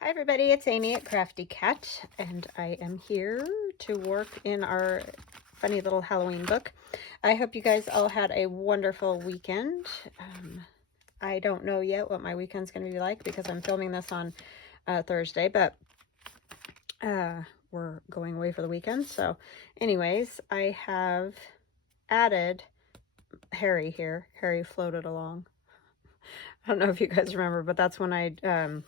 Hi everybody, it's Amy at Crafty Cat, and I am here to work in our funny little Halloween book. I hope you guys all had a wonderful weekend. I don't know yet what my weekend's going to be like because I'm filming this on Thursday, but we're going away for the weekend. So anyways, I have added Harry here. Harry floated along. I don't know if you guys remember, but that's when I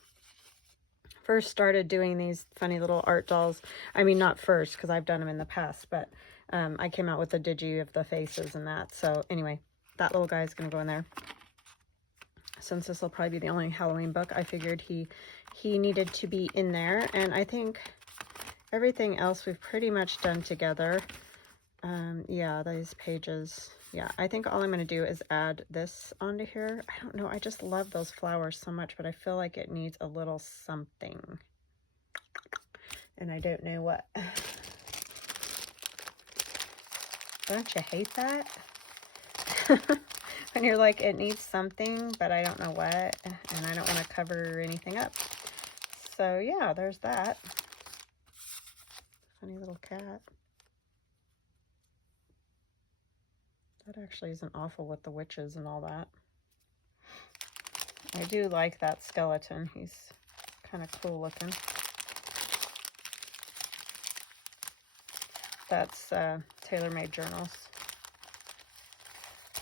first started doing these funny little art dolls. I mean, not first, because I've done them in the past, but I came out with the digi of the faces and that. So anyway, that little guy's going to go in there. Since this will probably be the only Halloween book, I figured he needed to be in there. And I think everything else we've pretty much done together. Yeah, these pages. Yeah, I think all I'm going to do is add this onto here. I don't know. I just love those flowers so much, but I feel like it needs a little something. And I don't know what. Don't you hate that? When you're like, it needs something, but I don't know what, and I don't want to cover anything up. So yeah, there's that. Funny little cat. That actually isn't awful with the witches and all that. I do like that skeleton. He's kind of cool looking. That's Tailor-Made Journals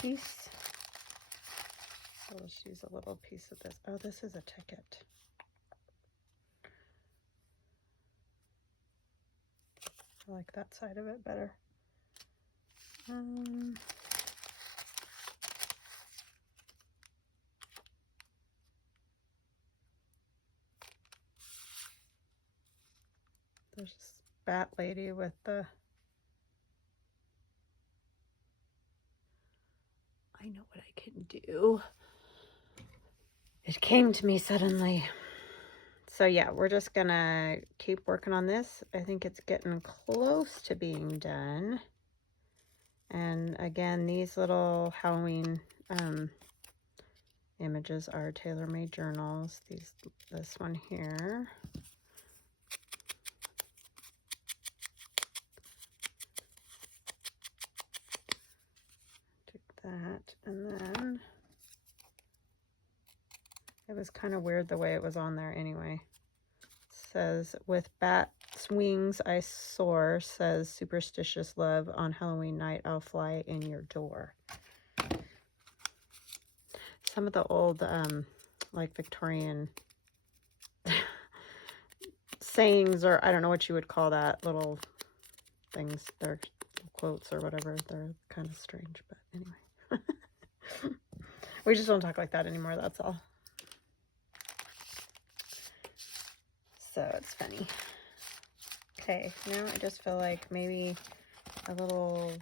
piece. So let's use a little piece of this. Oh, this is a ticket. I like that side of it better. There's this bat lady with the... I know what I can do. It came to me suddenly. So yeah, we're just gonna keep working on this. I think it's getting close to being done. And again, these little Halloween images are Tailor-Made Journals. This one here. Do that, and then it was kind of weird the way it was on there anyway. It says, with bat's wings I soar, says superstitious love, on Halloween night I'll fly in your door. Some of the old, like Victorian sayings, or I don't know what you would call that, little things, they're quotes or whatever, they're kind of strange, but anyway. We just don't talk like that anymore, that's all. So it's funny. Okay, now I just feel like maybe a little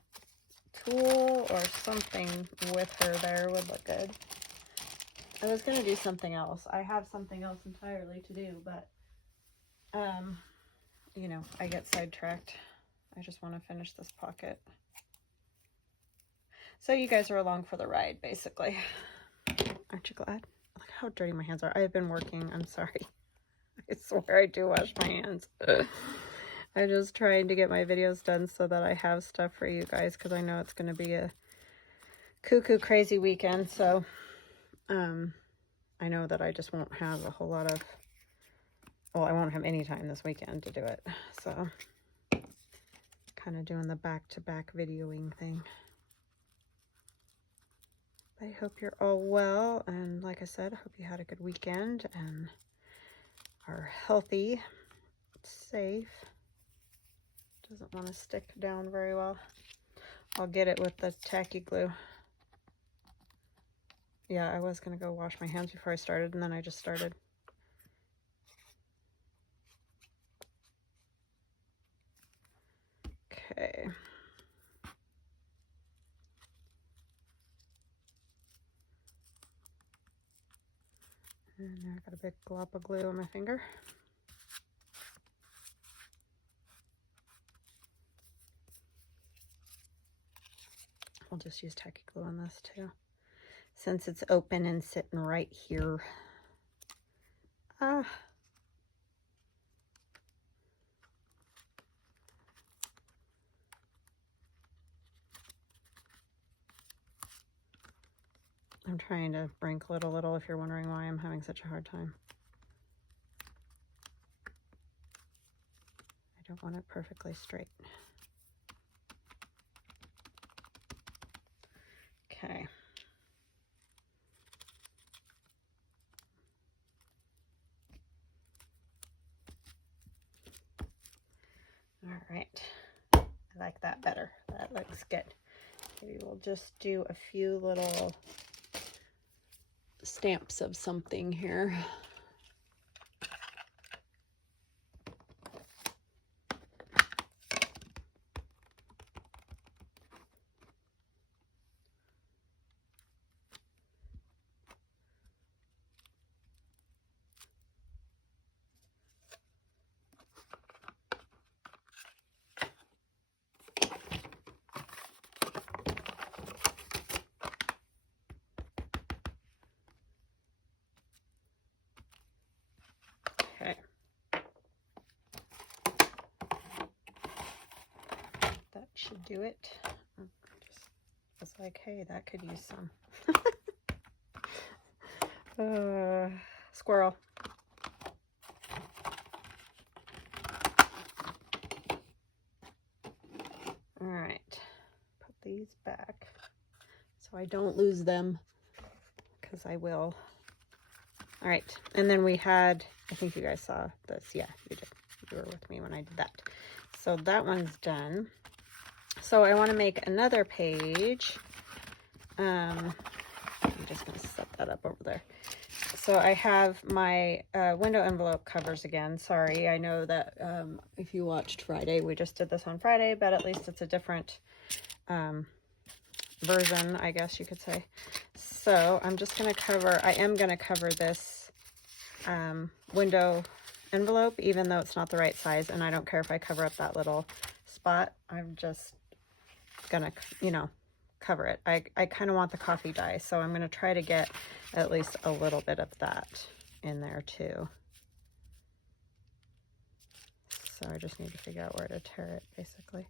tulle or something with her there would look good. I was going to do something else. I have something else entirely to do, but you know, I get sidetracked. I just want to finish this pocket. So you guys are along for the ride, basically. Aren't you glad? Look how dirty my hands are. I've been working. I'm sorry. I swear I do wash my hands. I'm just trying to get my videos done so that I have stuff for you guys, because I know it's going to be a cuckoo crazy weekend. So I know that I just won't have a whole lot of, well, I won't have any time this weekend to do it. So kind of doing the back-to-back videoing thing. I hope you're all well, and like I said, I hope you had a good weekend and are healthy, safe. Doesn't want to stick down very well. I'll get it with the tacky glue. Yeah, I was going to go wash my hands before I started, and then I just started. Okay. And I got a big glob of glue on my finger. I'll just use tacky glue on this too, since it's open and sitting right here. I'm trying to wrinkle it a little if you're wondering why I'm having such a hard time. I don't want it perfectly straight. Okay. All right. I like that better. That looks good. Maybe we'll just do a few little stamps of something here. Okay. That should do it. Just was like, hey, that could use some. Squirrel. All right, put these back so I don't lose them, because I will. All right, and then we had, I think you guys saw this. Yeah, you did. You were with me when I did that. So that one's done. So I want to make another page. I'm just going to set that up over there. So I have my window envelope covers again. Sorry, I know that if you watched Friday, we just did this on Friday, but at least it's a different version, I guess you could say. So I'm just going to cover, I am going to cover this window envelope, even though it's not the right size, and I don't care if I cover up that little spot. I'm just going to, you know, cover it. I kind of want the coffee dye, so I'm going to try to get at least a little bit of that in there too. So I just need to figure out where to tear it, basically.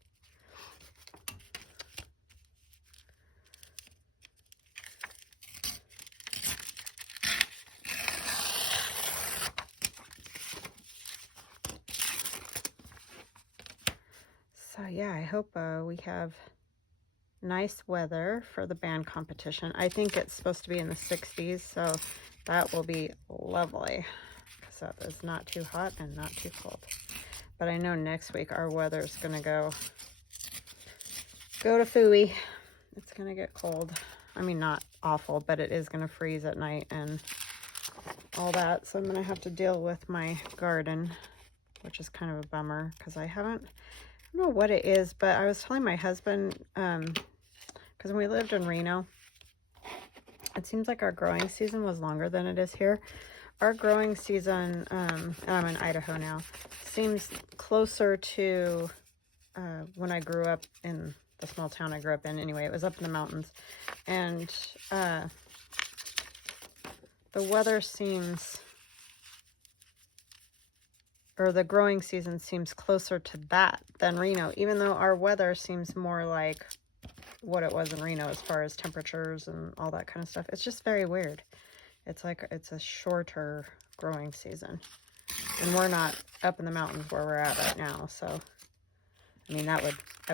So yeah, I hope we have nice weather for the band competition. I think it's supposed to be in the 60s, so that will be lovely, because that is not too hot and not too cold. But I know next week our weather is going to go to phooey. It's going to get cold. I mean, not awful, but it is going to freeze at night and all that. So I'm going to have to deal with my garden, which is kind of a bummer, because I don't know what it is, but I was telling my husband, because when we lived in Reno, it seems like our growing season was longer than it is here. Our growing season, and I'm in Idaho now, seems closer to when I grew up in the small town I grew up in. Anyway, it was up in the mountains, and the weather seems, or the growing season seems closer to that than Reno, even though our weather seems more like what it was in Reno as far as temperatures and all that kind of stuff. It's just very weird. It's like it's a shorter growing season, and we're not up in the mountains where we're at right now. So I mean, I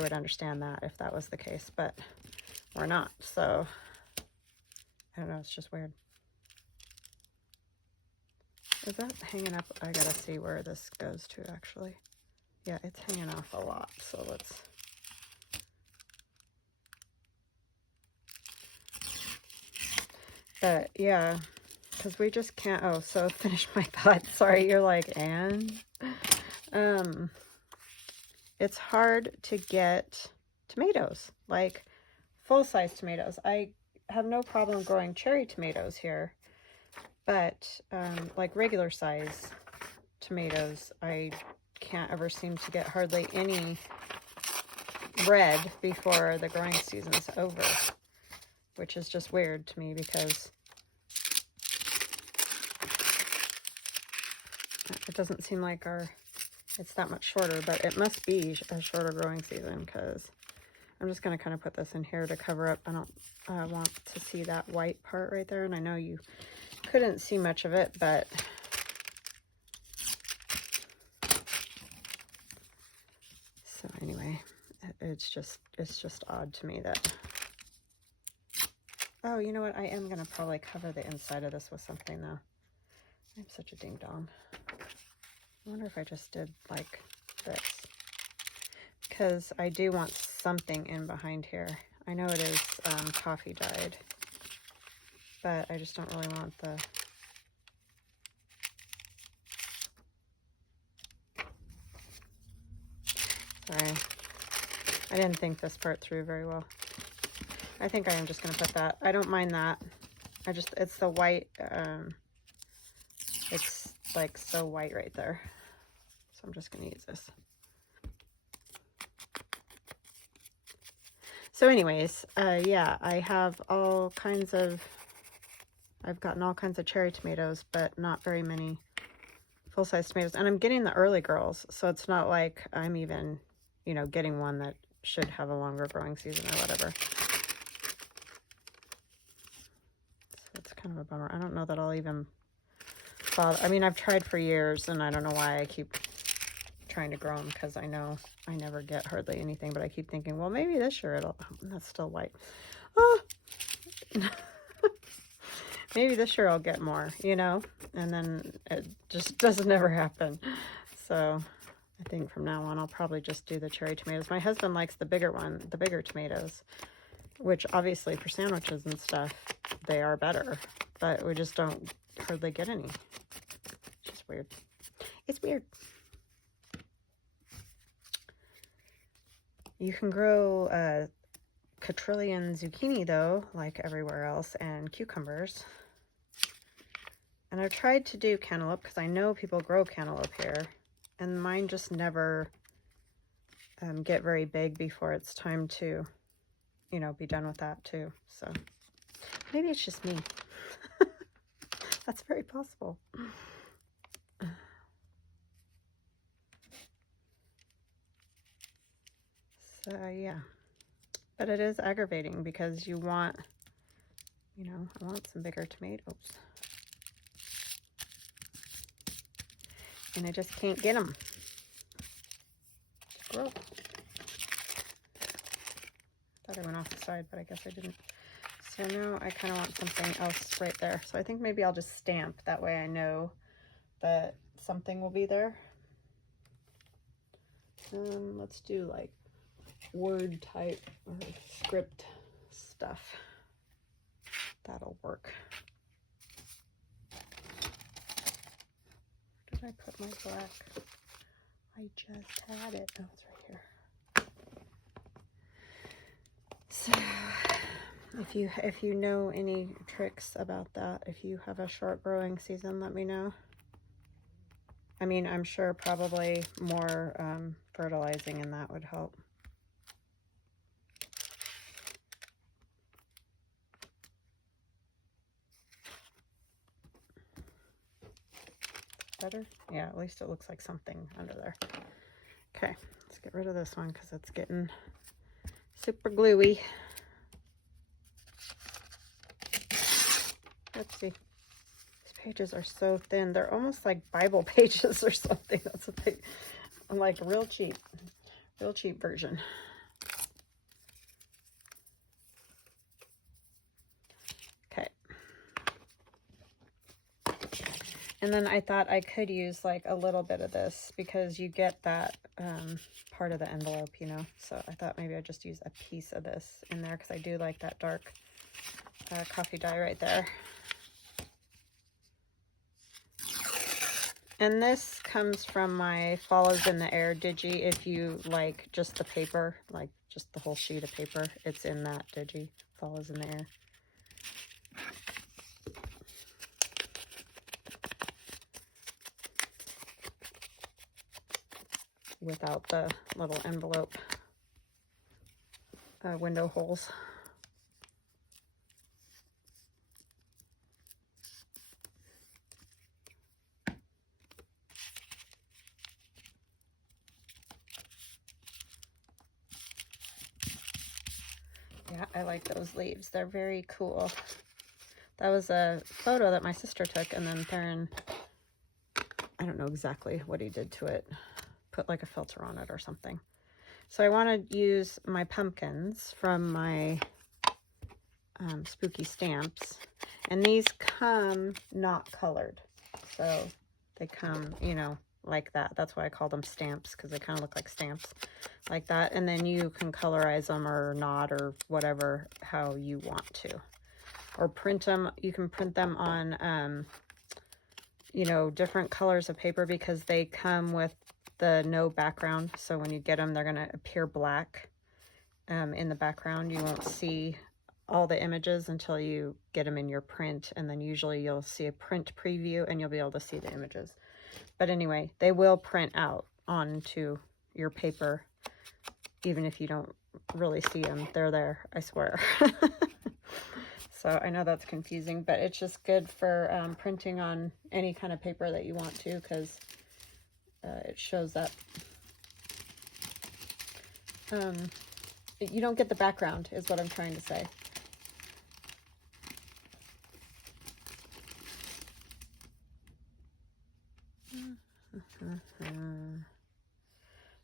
would understand that if that was the case, but we're not. So I don't know, it's just weird. Is that hanging up? I gotta see where this goes to, actually. Yeah, it's hanging off a lot, so let's... But yeah, because we just can't... Oh, so finish my thought. Sorry, you're like, and? It's hard to get tomatoes, like full-size tomatoes. I have no problem growing cherry tomatoes here, but like regular size tomatoes, I can't ever seem to get hardly any red before the growing season's over, which is just weird to me because it doesn't seem like it's that much shorter, but it must be a shorter growing season, because I'm just going to kind of put this in here to cover up. I don't want to see that white part right there. And I know you couldn't see much of it, but so anyway, it's just odd to me that, oh, you know what? I am going to probably cover the inside of this with something though. I'm such a ding dong. I wonder if I just did like this, because I do want something in behind here. I know it is coffee dyed, but I just don't really want the, sorry, I didn't think this part through very well. I think I am just going to put that. I don't mind that. It's the white, it's like so white right there. So I'm just going to use this. So anyways, yeah, I have all kinds of, I've gotten all kinds of cherry tomatoes, but not very many full-size tomatoes. And I'm getting the early girls, so it's not like I'm even, you know, getting one that should have a longer growing season or whatever. So it's kind of a bummer. I don't know that I'll even bother. I mean, I've tried for years, and I don't know why I keep trying to grow them, because I know I never get hardly anything, but I keep thinking, well, maybe this year it'll, that's still white. Oh, maybe this year I'll get more, you know, and then it just doesn't ever happen. So I think from now on, I'll probably just do the cherry tomatoes. My husband likes the bigger one, the bigger tomatoes, which obviously for sandwiches and stuff, they are better, but we just don't hardly get any. It's just weird. It's weird. You can grow quadrillion zucchini though, like everywhere else, and cucumbers. And I've tried to do cantaloupe because I know people grow cantaloupe here, and mine just never get very big before it's time to, you know, be done with that too. So maybe it's just me. That's very possible. So yeah, but it is aggravating because you want, you know, I want some bigger tomatoes, and I just can't get them. Grow. Thought I went off the side, but I guess I didn't. So now I kind of want something else right there. So I think maybe I'll just stamp. That way I know that something will be there. Let's do like word type or script stuff. That'll work. Where did I put my black? I just had it. Oh, it's right here. So if you know any tricks about that, if you have a short growing season, let me know. I mean, I'm sure probably more fertilizing and that would help. Better? Yeah, at least it looks like something under there. Okay, let's get rid of this one because it's getting super gluey. Let's see. These pages are so thin. They're almost like Bible pages or something. That's what they, I'm like real cheap version. Okay. And then I thought I could use like a little bit of this because you get that part of the envelope, you know. So I thought maybe I'd just use a piece of this in there because I do like that dark coffee dye right there. And this comes from my Follows in the Air digi. If you like just the paper, like just the whole sheet of paper, it's in that digi, Follows in the Air. Without the little envelope window holes. Yeah, I like those leaves. They're very cool. That was a photo that my sister took, and then Theron, I don't know exactly what he did to it. Put like a filter on it or something. So I want to use my pumpkins from my spooky stamps. And these come not colored. So they come, you know, like that. That's why I call them stamps, because they kind of look like stamps like that. And then you can colorize them or not, or whatever, how you want to. Or print them. You can print them on, you know, different colors of paper, because they come with the no background. So when you get them, they're going to appear black in the background. You won't see all the images until you get them in your print, and then usually you'll see a print preview and you'll be able to see the images. But anyway, they will print out onto your paper, even if you don't really see them. They're there, I swear. So I know that's confusing, but it's just good for printing on any kind of paper that you want to, because it shows up. You don't get the background, is what I'm trying to say.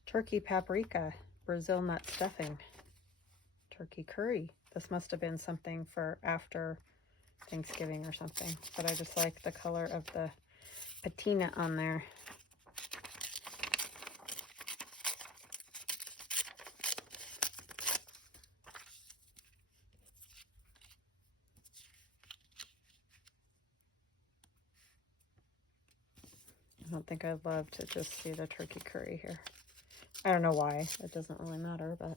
Turkey paprika, Brazil nut stuffing, turkey curry. This must have been something for after Thanksgiving or something, but I just like the color of the patina on there. I don't think I'd love to just see the turkey curry here. I don't know why. It doesn't really matter, but...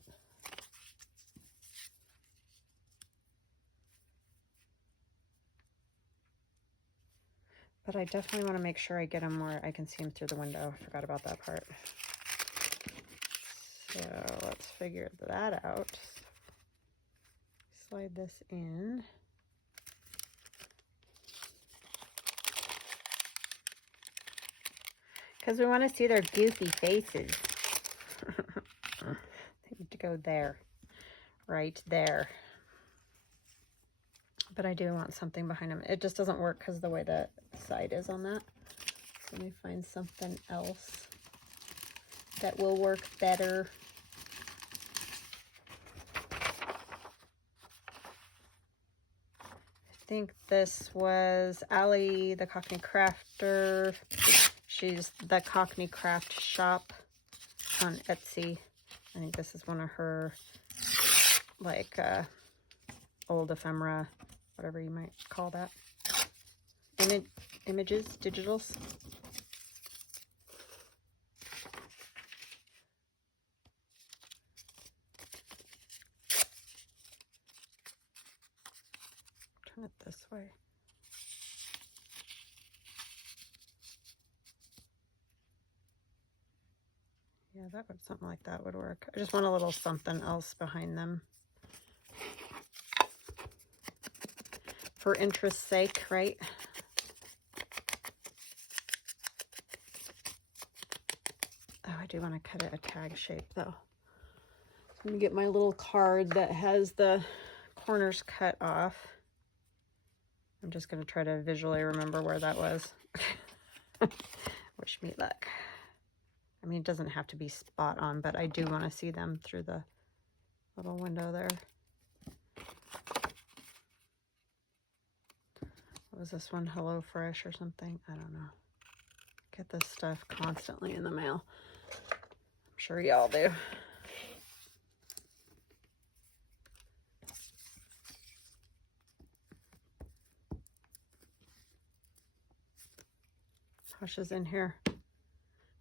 But I definitely want to make sure I get them where I can see them through the window. I forgot about that part. So let's figure that out. Slide this in. Because we want to see their goofy faces. They need to go there. Right there. But I do want something behind them. It just doesn't work because of the way the side is on that. So let me find something else that will work better. I think this was Allie, the Cockney Crafter. She's the Cockney Craft Shop on Etsy. I think this is one of her, like, old ephemera, whatever you might call that. Images, digitals. Turn it this way. Yeah, that would, something like that would work. I just want a little something else behind them. For interest's sake, right? Oh, I do want to cut it a tag shape though. Let me get my little card that has the corners cut off. I'm just going to try to visually remember where that was. Wish me luck. I mean, it doesn't have to be spot on, but I do want to see them through the little window there. What was this one? Hello Fresh or something? I don't know. Get this stuff constantly in the mail. I'm sure y'all do. Hush is in here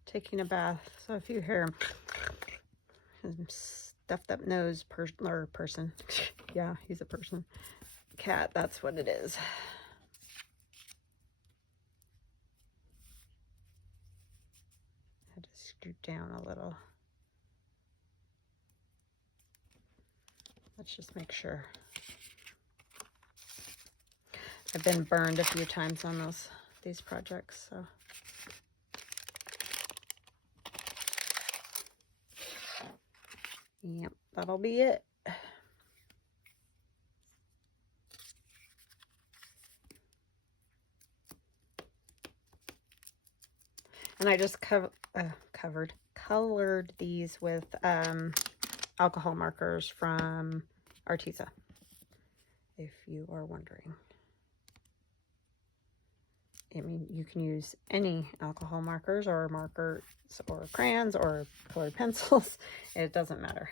taking a bath. So if you hear him stuffed up nose person. Yeah, he's a person. Cat, that's what it is. I had to scoot down a little. Let's just make sure. I've been burned a few times on these projects, so. Yep, that'll be it. And I just colored these with alcohol markers from Arteza, if you are wondering. I mean, you can use any alcohol markers or crayons or colored pencils. It doesn't matter.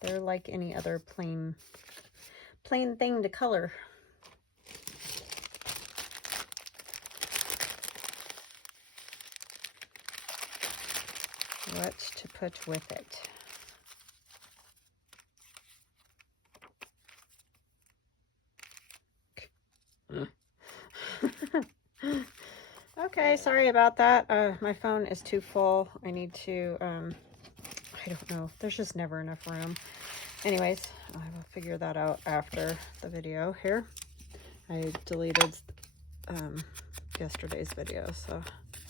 They're like any other plain thing to color. What to put with it? Okay, sorry about that. My phone is too full. I need to, I don't know. There's just never enough room. Anyways, I will figure that out after the video here. I deleted yesterday's video, so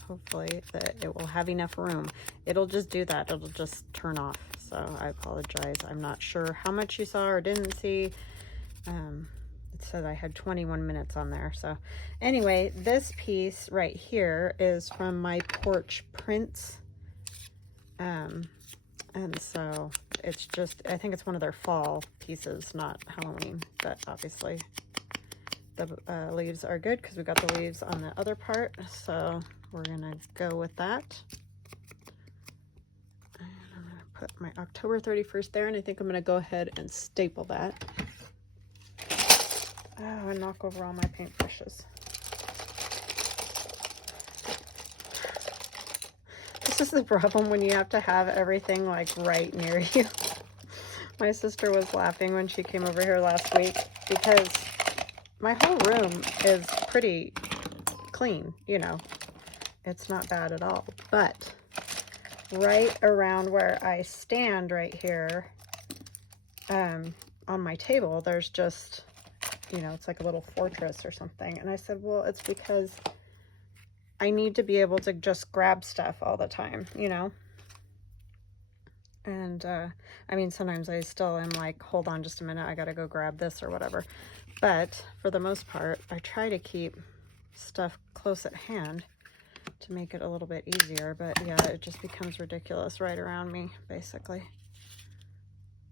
hopefully that it will have enough room. It'll just do that. It'll just turn off. So I apologize. I'm not sure how much you saw or didn't see. It said I had 21 minutes on there. So anyway, this piece right here is from my Porch Prints. And so it's just, I think it's one of their fall pieces, not Halloween, but obviously the leaves are good because we got the leaves on the other part. So we're gonna go with that. And I'm gonna put my October 31st there, and I think I'm gonna go ahead and staple that. Oh, and knock over all my paintbrushes. This is the problem when you have to have everything like right near you. My sister was laughing when she came over here last week because my whole room is pretty clean, you know. It's not bad at all. But right around where I stand right here on my table, there's just, you know, it's like a little fortress or something. And I said, well, it's because I need to be able to just grab stuff all the time, you know? And, I mean, sometimes I still am like, hold on just a minute, I gotta go grab this or whatever. But for the most part, I try to keep stuff close at hand to make it a little bit easier. But yeah, it just becomes ridiculous right around me, basically.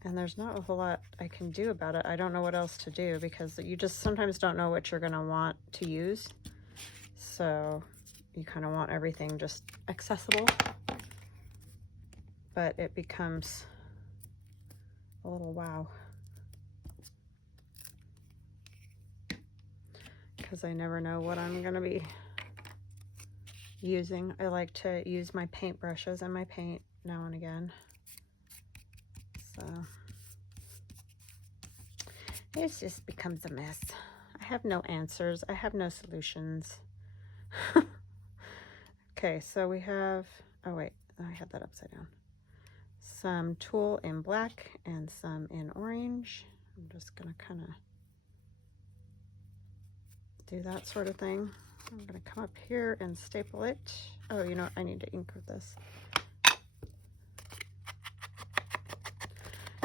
And there's not a whole lot I can do about it. I don't know what else to do because you just sometimes don't know what you're gonna want to use. So you kind of want everything just accessible, but it becomes a little wow because I never know what I'm going to be using. I like to use my paint brushes and my paint now and again. So it just becomes a mess. I have no answers. I have no solutions. Okay, so we have, oh wait, I had that upside down. Some tulle in black and some in orange. I'm just gonna kind of do that sort of thing. I'm gonna come up here and staple it. Oh, you know what? I need to ink with this.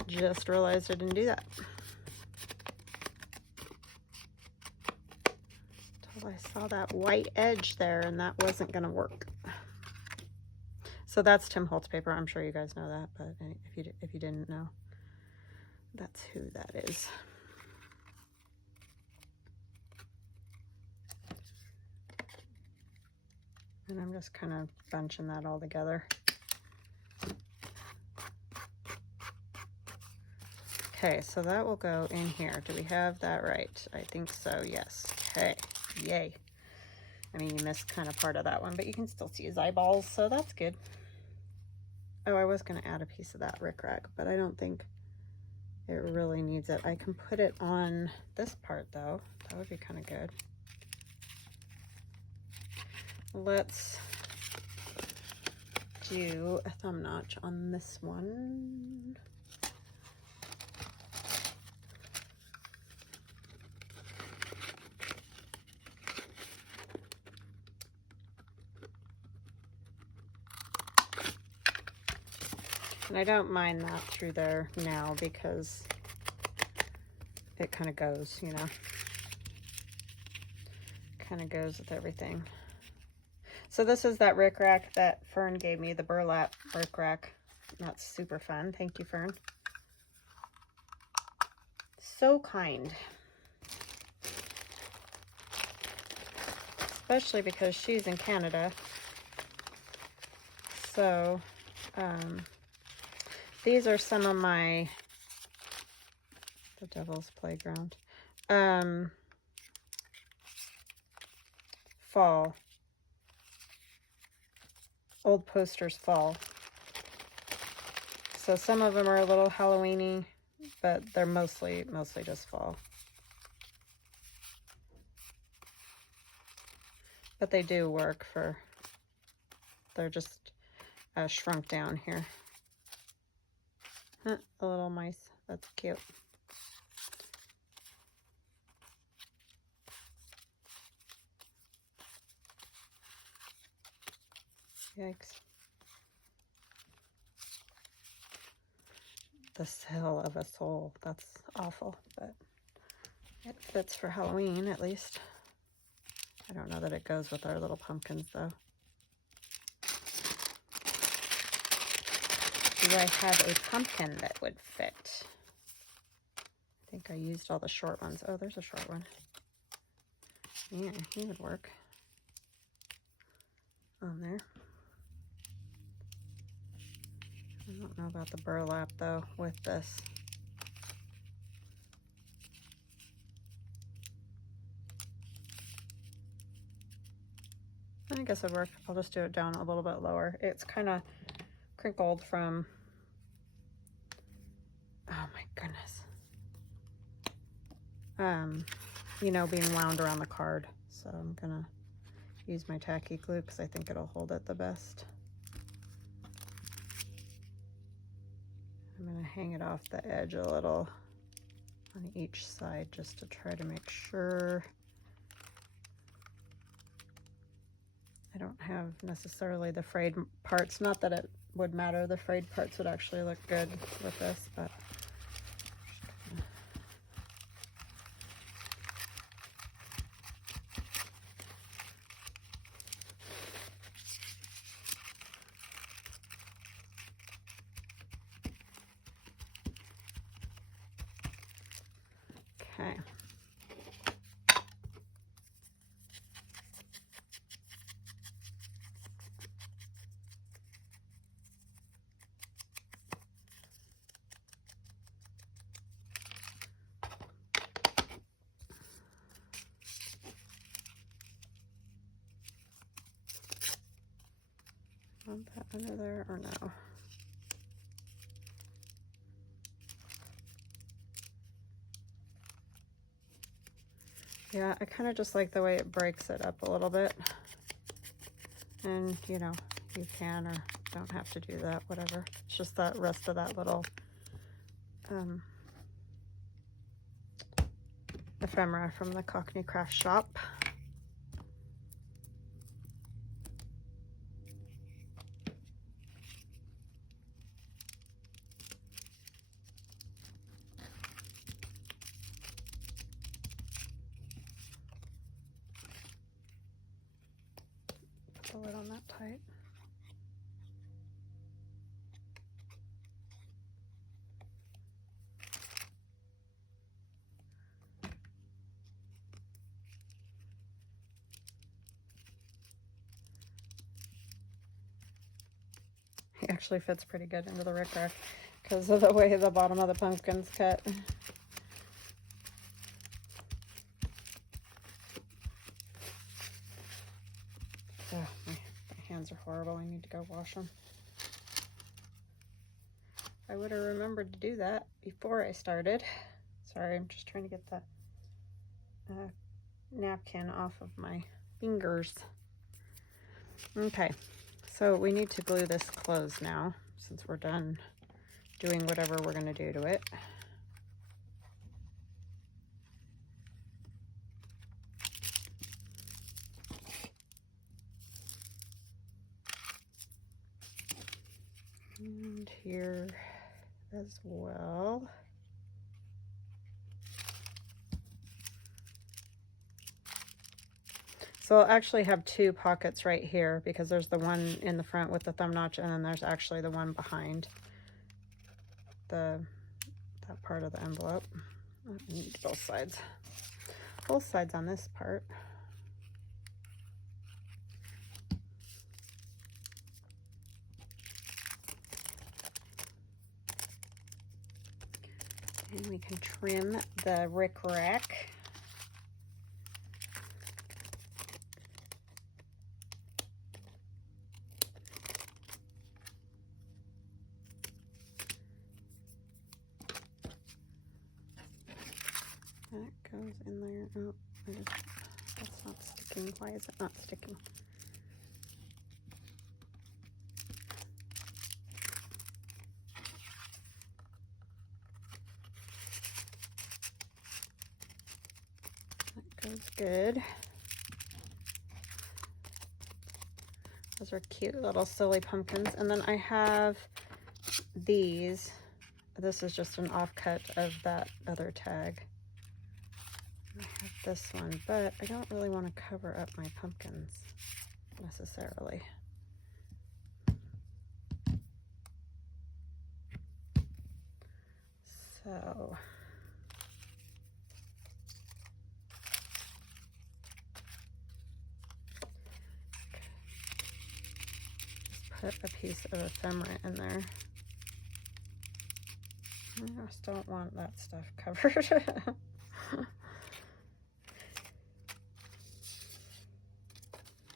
Just realized I didn't do that. Until I saw that white edge there, and that wasn't gonna work. So that's Tim Holtz paper. I'm sure you guys know that, but if you didn't know, that's who that is. And I'm just kind of bunching that all together. Okay, so that will go in here. Do we have that right? I think so, yes. Okay, yay. I mean, you missed kind of part of that one, but you can still see his eyeballs, so that's good. Oh, I was going to add a piece of that rickrack, but I don't think it really needs it. I can put it on this part, though. That would be kind of good. Let's do a thumb notch on this one. And I don't mind that through there now because it kind of goes, you know, kind of goes with everything. So this is that rickrack that Fern gave me, the burlap rickrack. That's super fun. Thank you, Fern. So kind. Especially because she's in Canada. So, these are some of my, the Devil's Playground, fall, old posters fall. So some of them are a little Halloween-y, but they're mostly just fall. But they do work for, they're just shrunk down here. Huh, a little mice, that's cute. Yikes. The Cell of a Soul, that's awful, but it fits for Halloween at least. I don't know that it goes with our little pumpkins though. Do I have a pumpkin that would fit? I think I used all the short ones. Oh, there's a short one. Yeah, he would work on there. I don't know about the burlap though with this. I guess it'd work. I'll just do it down a little bit lower. It's kind of crinkled from, oh my goodness. You know, being wound around the card. So I'm gonna use my tacky glue because I think it'll hold it the best. I'm gonna hang it off the edge a little on each side just to try to make sure I don't have necessarily the frayed parts. Not that it would matter. The frayed parts would actually look good with this, but okay. Want that under there or no? Yeah, I kind of just like the way it breaks it up a little bit. And, you know, you can or don't have to do that, whatever. It's just that rest of that little ephemera from the Cockney Craft Shop. Put the lid on that tight. It actually fits pretty good into the rickrack because of the way the bottom of the pumpkin's cut. Oh, my hands are horrible. I need to go wash them. I would have remembered to do that before I started. Sorry, I'm just trying to get the napkin off of my fingers. Okay, so we need to glue this closed now since we're done doing whatever we're going to do to it. And here as well. So I'll actually have two pockets right here because there's the one in the front with the thumb notch, and then there's actually the one behind that part of the envelope. I need both sides. Both sides on this part. And we can trim the rickrack. That goes in there. Oh, that's not sticking. Why is it not sticking? That goes good. Those are cute little silly pumpkins. And then I have these. This is just an offcut of that other tag. I have this one, but I don't really want to cover up my pumpkins necessarily. So put a piece of ephemera in there. I just don't want that stuff covered.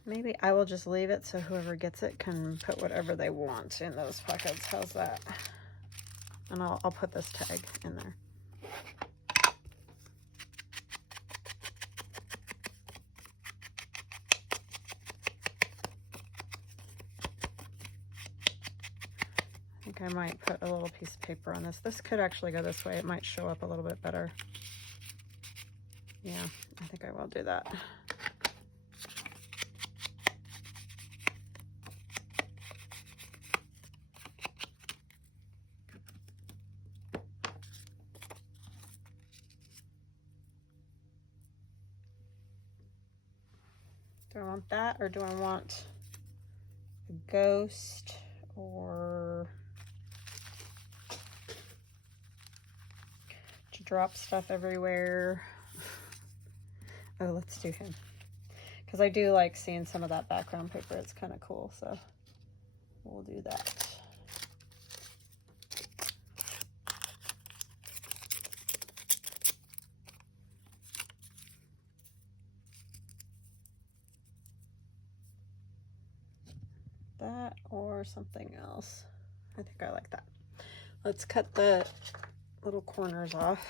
Maybe I will just leave it so whoever gets it can put whatever they want in those pockets. How's that? And I'll put this tag in there. I think I might put a little piece of paper on this. This could actually go this way. It might show up a little bit better. Yeah, I think I will do that. Do I want that, or do I want a ghost, or to drop stuff everywhere? Oh, let's do him. Because I do like seeing some of that background paper. It's kind of cool, so we'll do that. That or something else. I think I like that. Let's cut the little corners off.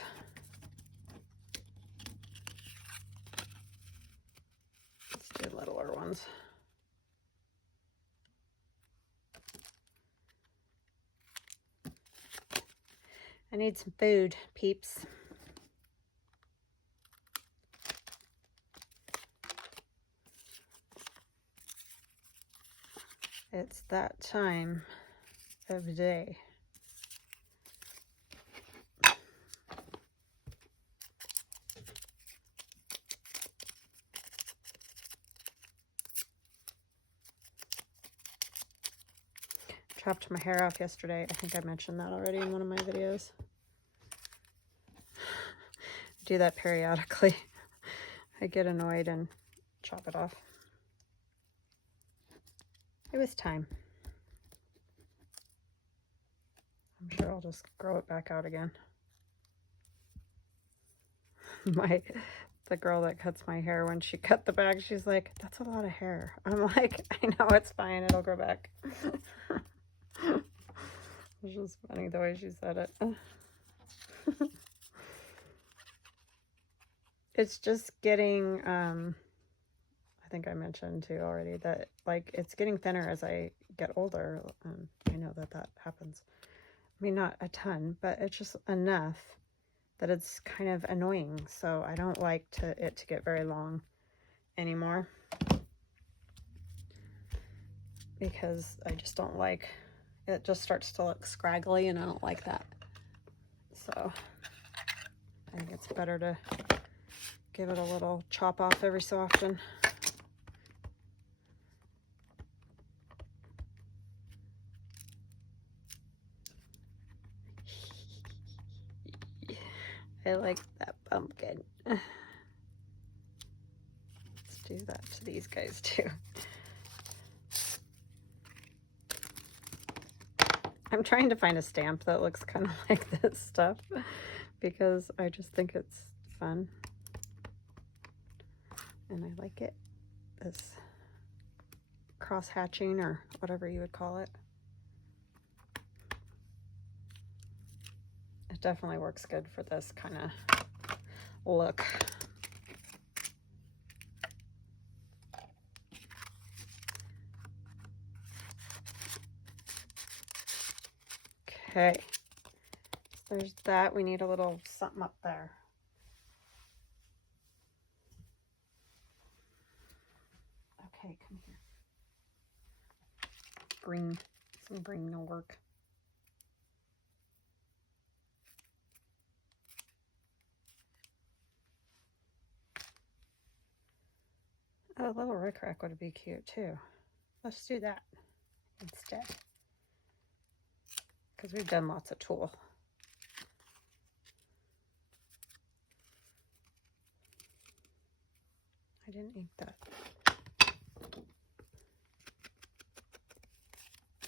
Let's do littler ones. I need some food, peeps. It's that time of the day. Chopped my hair off yesterday. I think I mentioned that already in one of my videos. I do that periodically. I get annoyed and chop it off. It was time. I'm sure I'll just grow it back out again. The girl that cuts my hair, when she cut the back, she's like, that's a lot of hair. I'm like, I know, it's fine, it'll grow back. It's just funny the way she said it. It's just getting, I think I mentioned too already that like it's getting thinner as I get older. I know that happens. I mean, not a ton, but it's just enough that it's kind of annoying. So I don't like it to get very long anymore, because I just don't like it. Just starts to look scraggly, and I don't like that. So I think it's better to give it a little chop off every so often. I like that pumpkin. Let's do that to these guys too. I'm trying to find a stamp that looks kind of like this stuff because I just think it's fun. And I like it. This cross hatching or whatever you would call it. It definitely works good for this kind of look. Okay, so there's that. We need a little something up there. Okay, come here. Green, some green will work. Oh, a little rickrack would be cute too. Let's do that instead, because we've done lots of tulle. I didn't ink that.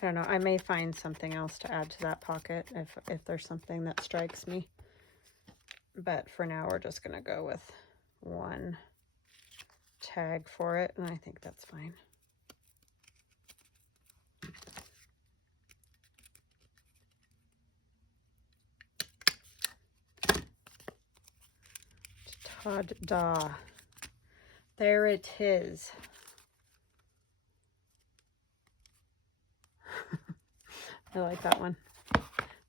I don't know. I may find something else to add to that pocket if there's something that strikes me. But for now, we're just going to go with one tag for it, and I think that's fine. Ta-da. There it is. I like that one.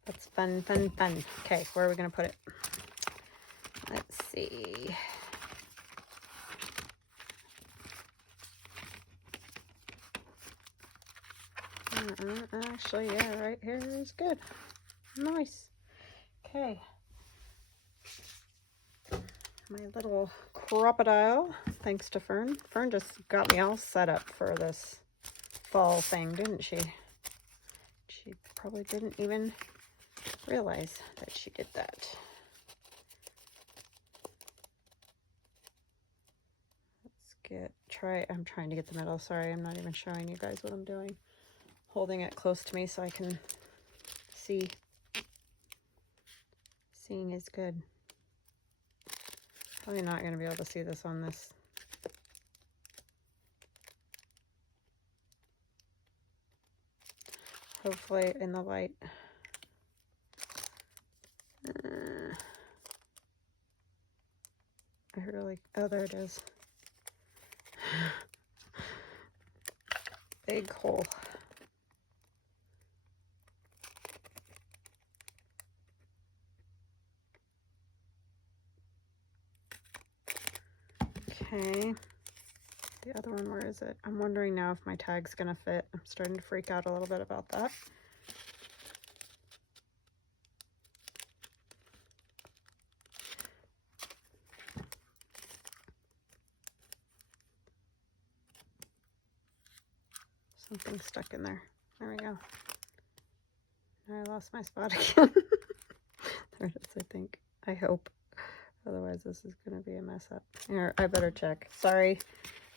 That's fun, fun, fun. Okay, where are we going to put it? Let's see. Actually, yeah, right here is good. Nice. Okay. My little crocodile, thanks to Fern. Fern just got me all set up for this fall thing, didn't she? She probably didn't even realize that she did that. I'm trying to get the middle. Sorry, I'm not even showing you guys what I'm doing. Holding it close to me so I can see. Seeing is good. Probably not going to be able to see this on this. Hopefully in the light. Oh, there it is. Big hole. Okay. The other one, where is it? I'm wondering now if my tag's gonna fit. I'm starting to freak out a little bit about that. Something's stuck in there. There we go. I lost my spot again. There it is, I think. I hope. Otherwise, this is going to be a mess up. Here, I better check. Sorry.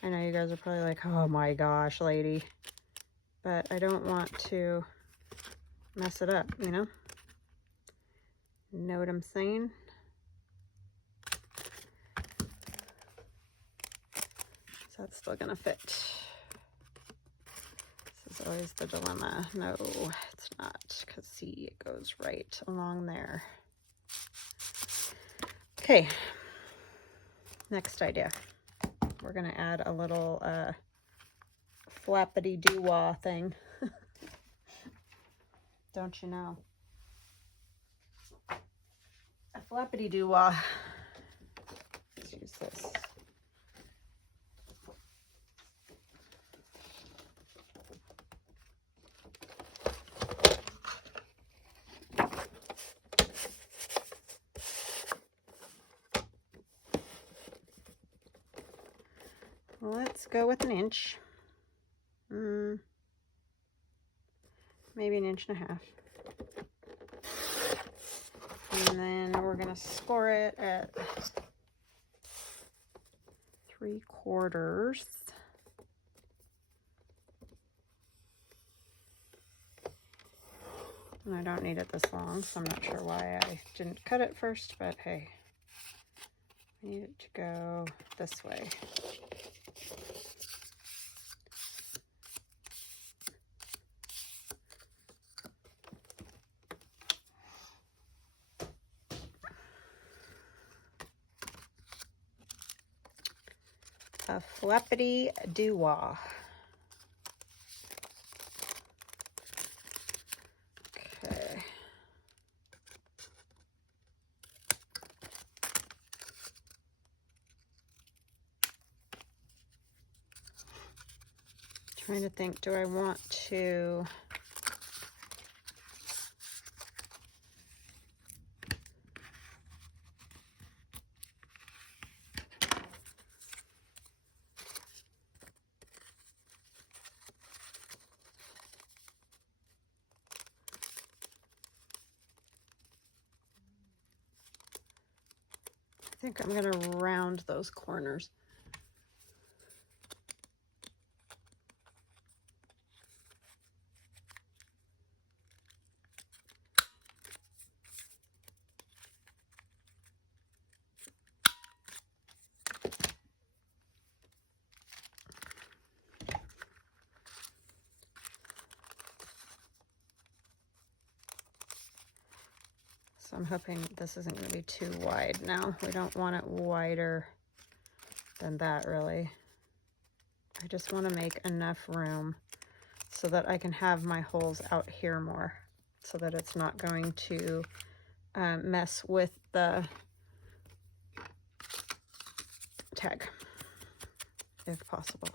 I know you guys are probably like, oh my gosh, lady. But I don't want to mess it up, you know? Know what I'm saying? Is that still going to fit? This is always the dilemma. No, it's not. Because see, it goes right along there. Okay, next idea. We're going to add a little flappity-doo-wah thing. Don't you know? A flappity-doo-wah. Let's use this. Let's go with an inch. Maybe an inch and a half. And then we're going to score it at 3/4. And I don't need it this long, so I'm not sure why I didn't cut it first, but hey, I need it to go this way. A flappity doo-wah. Okay. Trying to think, do I want to I think I'm going to round those corners. So I'm hoping this isn't going to be too wide now. We don't want it wider than that, really. I just want to make enough room so that I can have my holes out here more, so that it's not going to mess with the tag, if possible.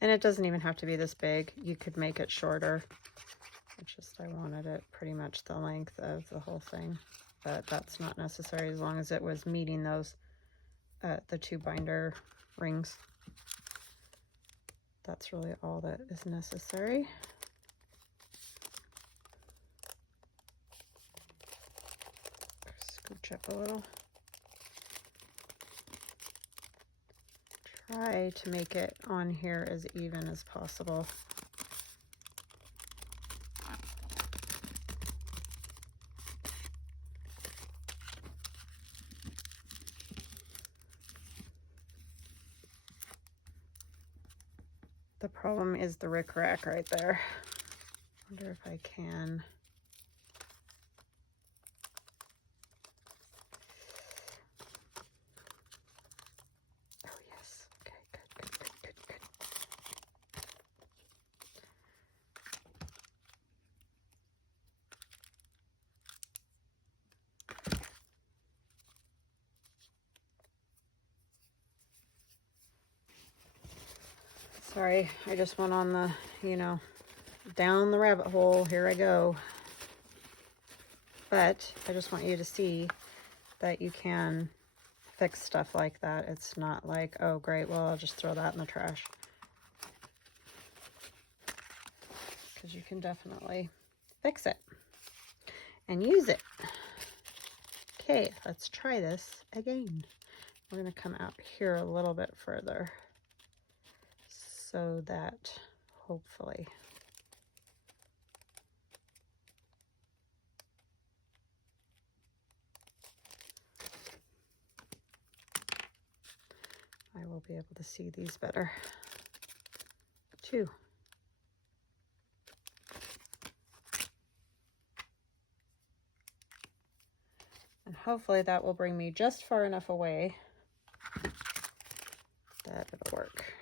And it doesn't even have to be this big. You could make it shorter. It's just I wanted it pretty much the length of the whole thing. But that's not necessary as long as it was meeting those, the 2 binder rings. That's really all that is necessary. Scooch up a little. Try to make it on here as even as possible. The problem is the rickrack right there. Wonder if I can. Oh yes. Okay, good. Sorry, I just went on the, down the rabbit hole. Here I go. But I just want you to see that you can fix stuff like that. It's not like, oh great, well I'll just throw that in the trash. Because you can definitely fix it and use it. Okay, let's try this again. We're going to come out here a little bit further so that hopefully I will be able to see these better too. And hopefully that will bring me just far enough away that it'll work.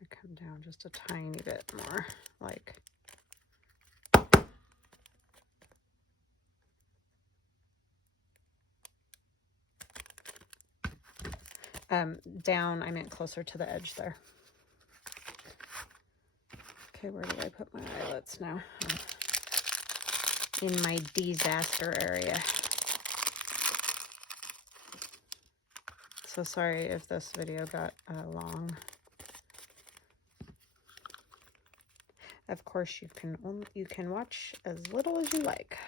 I come down just a tiny bit more, like down, I meant closer to the edge there. Okay, where do I put my eyelets now? Oh, in my disaster area. So sorry if this video got long. Of course, you can watch as little as you like.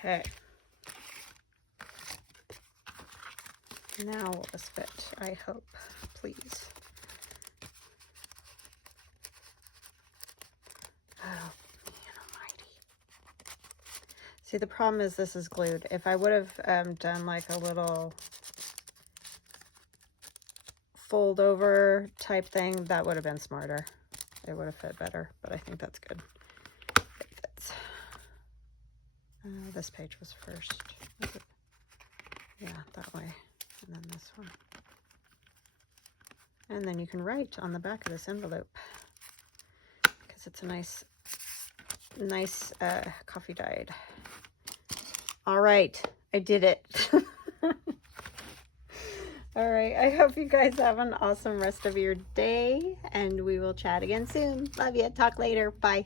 Okay. Now will this fit? I hope, please. Oh, man almighty. See, the problem is this is glued. If I would have done like a little fold over type thing, that would have been smarter. It would have fit better, but I think that's good. It fits. This page was first. Was it? Yeah, that way. And then this one. And then you can write on the back of this envelope because it's a nice coffee dyed. All right, I did it. All right, I hope you guys have an awesome rest of your day, and we will chat again soon. Love you. Talk later. Bye.